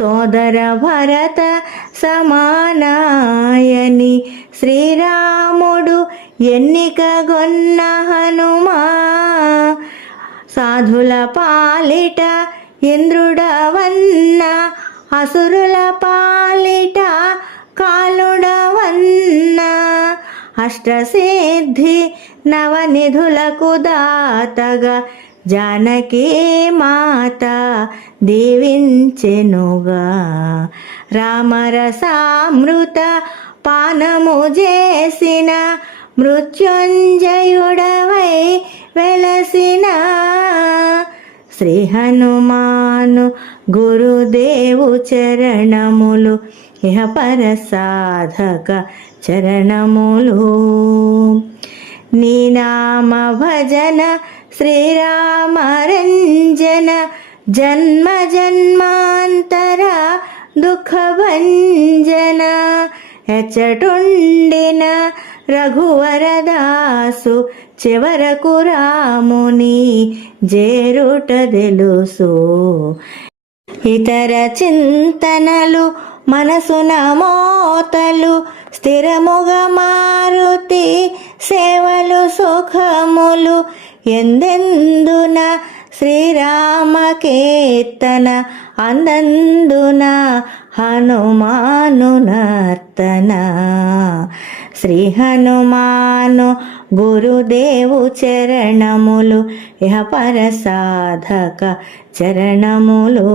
సోదర భరత సమానాయని శ్రీరాముడు ఎన్నికగొన్న హనుమా సాధుల పాలిట ఇంద్రుడవన్న అసురుల పాలిట కాలుడవన్న అష్టసిద్ధి నవనిధులకు దాతగా జానకీ మాత దీవించెనుగా రామరసామృత పానము చేసిన మృత్యుంజయుడవై వెలసిన శ్రీ హనుమాను గురుదేవు చరణములు ఇహపర సాధక చరణములు నీ నామ భజన శ్రీరామ రంజన జన్మ జన్మాంతర దుఃఖ భంజన ఎచ్చటుండిన రఘువరదాసు చివరకు రాముని జేరుట తెలుసు ఇతర చింతనలు మనసున మోతలు స్థిరముగా మారుతి సేవలు సుఖములు ఎందెందున శ్రీరామ కీర్తన అందందున హనుమాను నర్తన శ్రీ హనుమాను గురుదేవు చరణములు ఇహపర సాధక చరణములు